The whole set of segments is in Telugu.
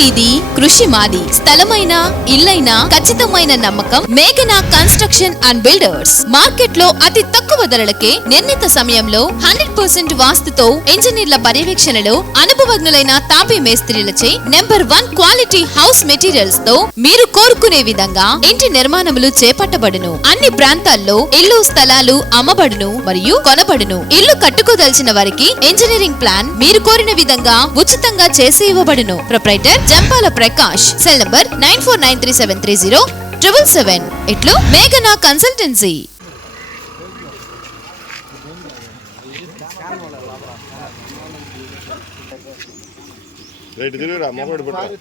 మీది కృషి మాది. స్థలమైన ఇల్లైనా ఖచ్చితమైన నమ్మకం మేఘనా కన్స్ట్రక్షన్ అండ్ బిల్డర్స్. మార్కెట్లో అతి తక్కువ ధరలకే నిర్ణీత సమయంలో హండ్రెడ్ పర్సెంట్ వాస్తుతో ఇంజనీర్ల పర్యవేక్షణలో అనుభవజ్ఞులైన తాపీ మేస్త్రీలచే నెంబర్ వన్ క్వాలిటీ హౌస్ మెటీరియల్స్తో మీరు కోరుకునే విధంగా ఇంటి నిర్మాణములు చేపట్టబడును. అన్ని ప్రాంతాల్లో ఇల్లు స్థలాలు అమ్మబడును మరియు కొనబడును. ఇల్లు కట్టుకోదలిచిన వారికి ఇంజనీరింగ్ ప్లాన్ మీరు కోరిన విధంగా ఉచితంగా చేసి ఇవ్వబడును. Proprietor Jampala Prakash cell number nine four nine three seven three zero triple seven. ఇట్లు మేఘనా కన్సల్టెన్సీ.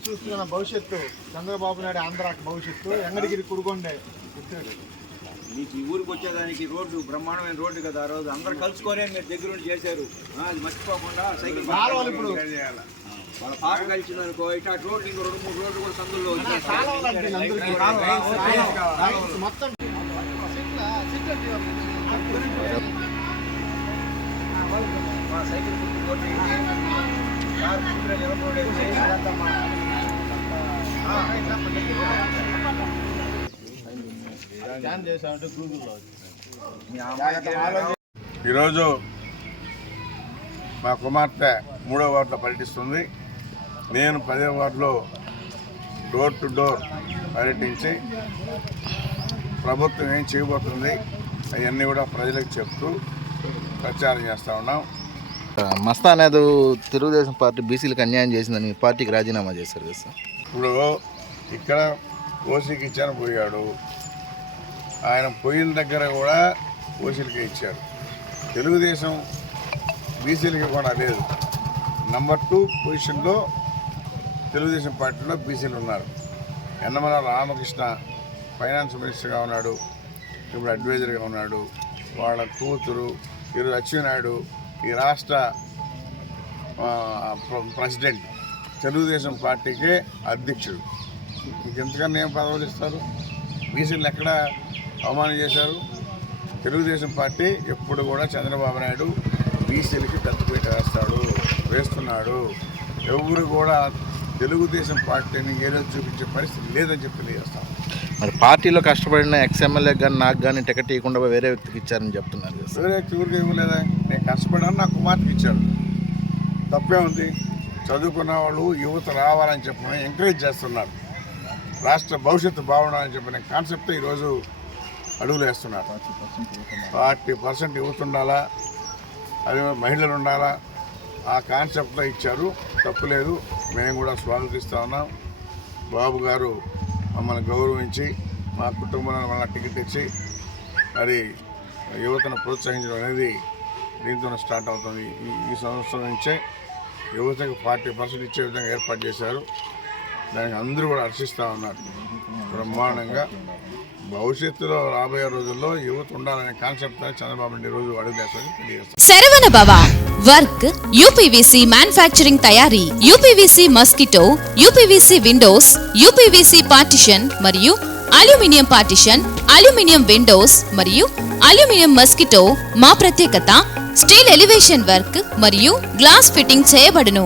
చూస్తున్న భవిష్యత్తు. చంద్రబాబు నాయుడు ఆంధ్ర భవిష్యత్తు. ఎంగడిగిరి కురుగొండే. మీకు ఈ ఊరికి వచ్చేదానికి రోడ్డు బ్రహ్మాండమైన రోడ్డు కదా ఆ రోజు. అందరు కలుసుకొని మీరు దగ్గర చేశారు. అది మర్చిపోకుండా సైకిల్ ఇప్పుడు. వాళ్ళ పాట కలిసింది అనుకో ఇట్లా రోడ్లు ఇంకో రెండు మూడు రోడ్లు కూడా సందుల్లో మొత్తం. మా సైకిల్ గుర్తు కొట్టి కారు నిలబడేసి మీ ఈరోజు మా కుమార్తె మూడో వార్డులో పర్యటిస్తుంది. నేను పదో వార్డులో డోర్ టు డోర్ పర్యటించి ప్రభుత్వం ఏం చేయబోతుంది అవన్నీ కూడా ప్రజలకు చెప్తూ ప్రచారం చేస్తూ ఉన్నాం. మస్తాన్ యాదవ్ తెలుగుదేశం పార్టీ బీసీలకు అన్యాయం చేసిందని పార్టీకి రాజీనామా చేశారు కదా సార్. ఇప్పుడు ఇక్కడ ఓసీకి ఇచ్చాను పోయాడు. ఆయన పోయిన దగ్గర కూడా ఓసీలకి ఇచ్చారు. తెలుగుదేశం బీసీలకి కూడా లేదు. నంబర్ టూ పొజిషన్లో తెలుగుదేశం పార్టీలో బీసీలు ఉన్నారు. ఎన్నమల రామకృష్ణ ఫైనాన్స్ మినిస్టర్గా ఉన్నాడు ఇప్పుడు అడ్వైజర్గా ఉన్నాడు. వాళ్ళ కూతురు ఈరోజు అచ్చెన్నాయుడు ఈ రాష్ట్ర ప్ర- ప్రెసిడెంట్. తెలుగుదేశం పార్టీకే అధ్యక్షుడు. ఇంకెంతకన్నా ఏం పదవులు ఇస్తారు? బీసీలను ఎక్కడ అవమానం చేశారు? తెలుగుదేశం పార్టీ ఎప్పుడు కూడా చంద్రబాబు నాయుడు బీసీలకి పెద్దపీట వేస్తాడు వేస్తున్నాడు. ఎవరు కూడా తెలుగుదేశం పార్టీని ఏదో చూపించే పరిస్థితి లేదని చెప్పి తెలియజేస్తాం. మరి పార్టీలో కష్టపడిన ఎక్స్ ఎమ్మెల్యేకి కానీ నాకు కానీ టికెట్ ఇవ్వకుండా వేరే వ్యక్తికి ఇచ్చారని చెప్తున్నారు వేరే ఎవరికి ఇవ్వలేదా? నేను కష్టపడాను నా కుమార్తెకి ఇచ్చాడు. తప్పే ఉంది. చదువుకున్న వాళ్ళు యువత రావాలని చెప్పి ఎంకరేజ్ చేస్తున్నారు. రాష్ట్ర భవిష్యత్తు బాగుండాలని చెప్పిన కాన్సెప్ట్ ఈరోజు అడుగులు వేస్తున్నారు. ఫార్టీ పర్సెంట్ యువత ఉండాలా అదే మహిళలు ఉండాలా? ఆ కాన్సెప్ట్లో ఇచ్చారు. తప్పులేదు మేము కూడా స్వాగతిస్తూ ఉన్నాం. బాబు గారు మమ్మల్ని గౌరవించి మా కుటుంబాన్ని మన టికెట్ ఇచ్చి మరి యువతను ప్రోత్సహించడం అనేది దీంతో స్టార్ట్ అవుతుంది. ఈ ఈ సంవత్సరం నుంచే యువతకు ఫార్టీ పర్సెంట్ ఇచ్చే విధంగా ఏర్పాటు చేశారు. దానికి అందరూ కూడా హర్షిస్తూ ఉన్నారు. బ్రహ్మాండంగా. భవిష్యత్తులో రాబోయే రోజుల్లో యువత ఉండాలనే కాన్సెప్ట్ చంద్రబాబు నాయుడు ఈ రోజు అడుగులేస్తారని తెలియజేస్తారు Saravana Bhava work UPVC manufacturing తయారీ UPVC mosquito UPVC windows UPVC partition మరియు అల్యూమినియం పార్టిషన్ అల్యూమినియం విండోస్ మరియు అల్యూమినియం మస్కిటో మా ప్రత్యేకత స్టీల్ ఎలివేషన్ వర్క్ మరియు గ్లాస్ ఫిట్టింగ్ చేయబడును.